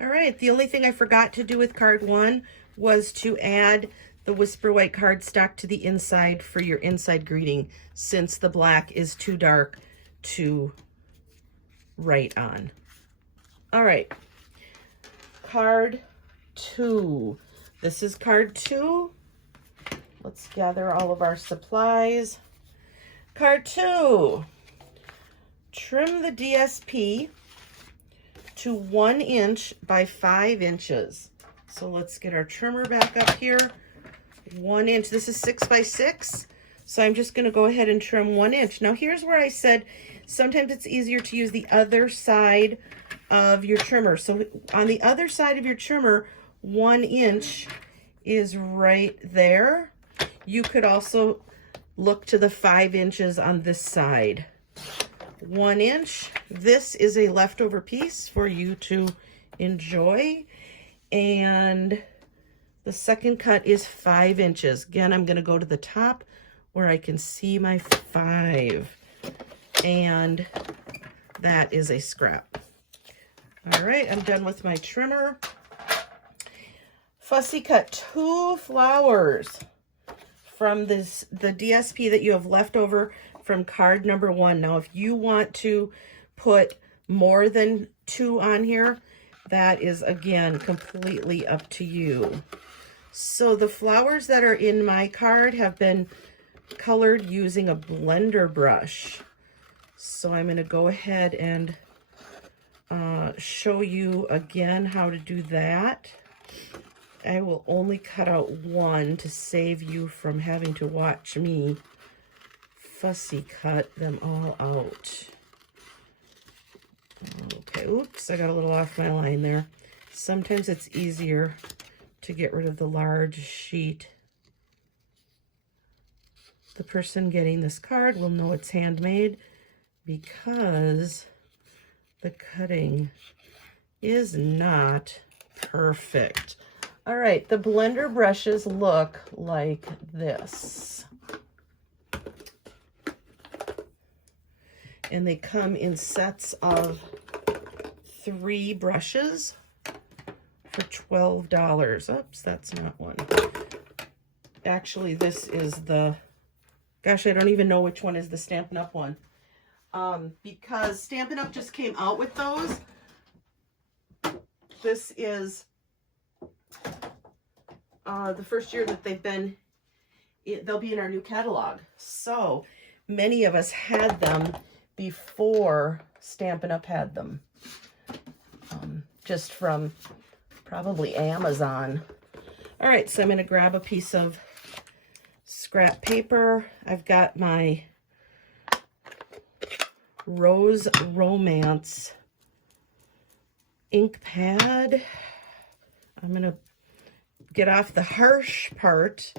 All right, the only thing I forgot to do with card 1 was to add the Whisper White cardstock to the inside for your inside greeting, since the black is too dark to write on. All right, card 2. This is card 2. Let's gather all of our supplies. Card 2. Trim the DSP to 1 inch by 5 inches. So let's get our trimmer back up here. 1 inch. This is 6 by 6. So I'm just going to go ahead and trim 1 inch. Now here's where I said sometimes it's easier to use the other side of your trimmer. So on the other side of your trimmer, 1 inch is right there. You could also look to the 5 inches on this side. 1 inch. This is a leftover piece for you to enjoy. And the second cut is 5 inches. Again, I'm going to go to the top where I can see my 5. And that is a scrap. All right, I'm done with my trimmer. Fussy cut 2 flowers from the DSP that you have left over from card number 1. Now, if you want to put more than 2 on here, that is, again, completely up to you. So the flowers that are in my card have been colored using a blender brush. So I'm going to go ahead and show you again how to do that. I will only cut out 1 to save you from having to watch me fussy cut them all out. Okay, oops, I got a little off my line there. Sometimes it's easier to get rid of the large sheet. The person getting this card will know it's handmade because the cutting is not perfect. All right, the blender brushes look like this. And they come in sets of 3 brushes for $12. Oops, that's not one. Actually, this is the, gosh, I don't even know which one is the Stampin' Up! One. Because Stampin' Up! Just came out with those. This is the first year that they've been, they'll be in our new catalog. So many of us had them before Stampin' Up! Had them, just from probably Amazon. All right, so I'm going to grab a piece of scrap paper. I've got my Rose Romance ink pad. I'm going to get off the harsh part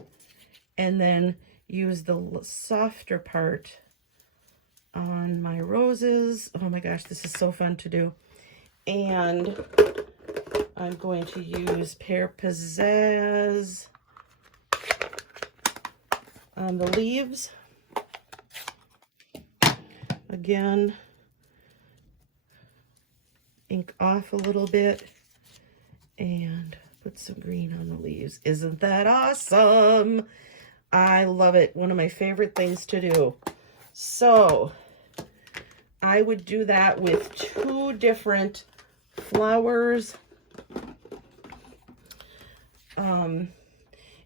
and then use the softer part on my roses. Oh my gosh, this is so fun to do. And I'm going to use Pear Pizzazz on the leaves. Again, ink off a little bit and put some green on the leaves. Isn't that awesome? I love it. One of my favorite things to do. So I would do that with 2 different flowers.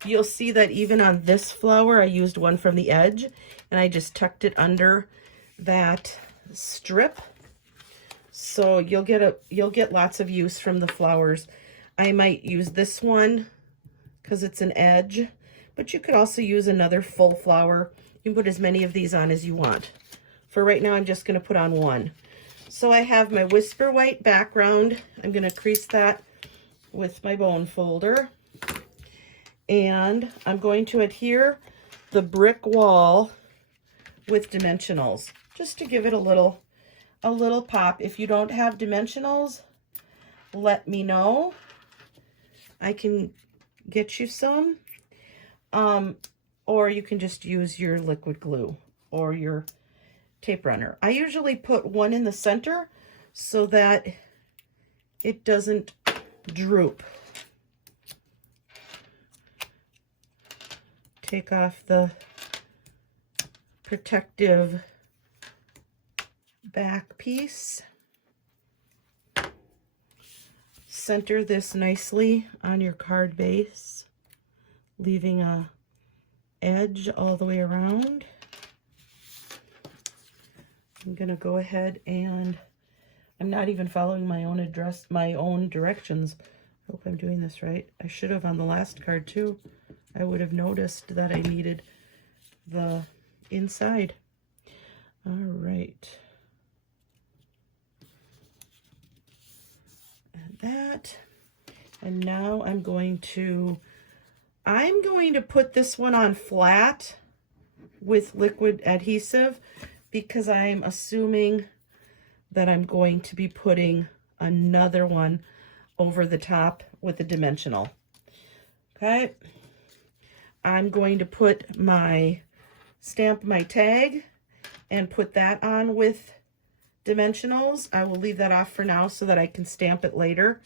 You'll see that even on this flower, I used one from the edge and I just tucked it under that strip. So you'll get lots of use from the flowers. I might use this one because it's an edge, but you could also use another full flower. You can put as many of these on as you want. For right now, I'm just going to put on 1. So I have my Whisper White background. I'm going to crease that with my bone folder. And I'm going to adhere the brick wall with dimensionals, just to give it a little pop. If you don't have dimensionals, let me know. I can get you some. Or you can just use your liquid glue or your tape runner. I usually put 1 in the center so that it doesn't droop. Take off the protective back piece. Center this nicely on your card base, leaving a edge all the way around. I'm gonna go ahead and I'm not even following my own directions. I hope I'm doing this right. I should have on the last card too. I would have noticed that I needed the inside. All right. And that. And now I'm going to put this one on flat with liquid adhesive because I'm assuming that I'm going to be putting another one over the top with a dimensional. Okay. I'm going to stamp my tag and put that on with dimensionals. I will leave that off for now so that I can stamp it later.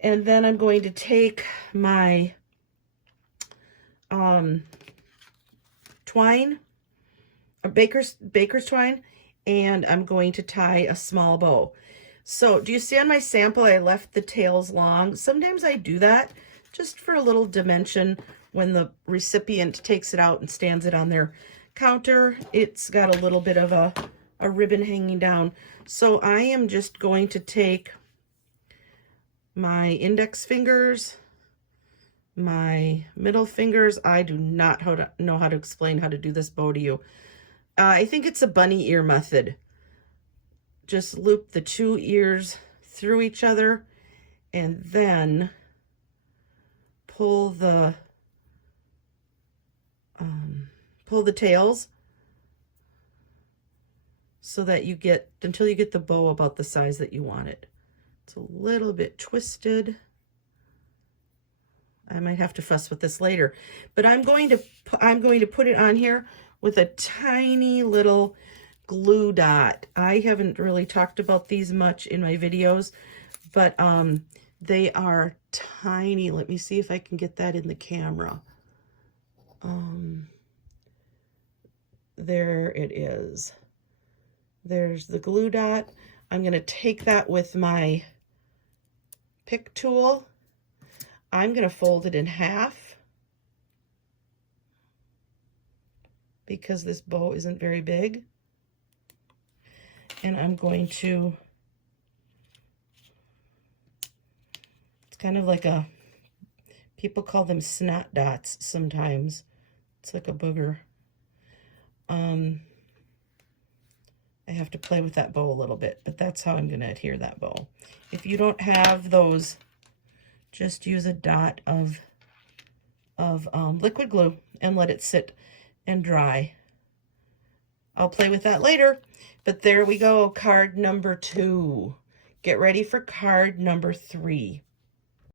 And then I'm going to take my twine, a baker's twine, and I'm going to tie a small bow. So do you see on my sample I left the tails long? Sometimes I do that just for a little dimension when the recipient takes it out and stands it on their counter. It's got a little bit of a ribbon hanging down. So I am just going to take my index fingers, my middle fingers. I do not know how to explain how to do this bow to you. I think it's a bunny ear method. Just loop the two ears through each other and then pull the tails so that you get, until you get the bow about the size that you want it. It's a little bit twisted. I might have to fuss with this later, but I'm going to put it on here with a tiny little glue dot. I haven't really talked about these much in my videos, but they are tiny. Let me see if I can get that in the camera. There it is. There's the glue dot. I'm going to take that with my pick tool. I'm going to fold it in half because this bow isn't very big. And I'm going to, it's kind of like people call them snot dots sometimes. It's like a booger. I have to play with that bow a little bit, but that's how I'm going to adhere that bow. If you don't have those, just use a dot of liquid glue and let it sit and dry. I'll play with that later, but there we go, card number 2. Get ready for card number 3.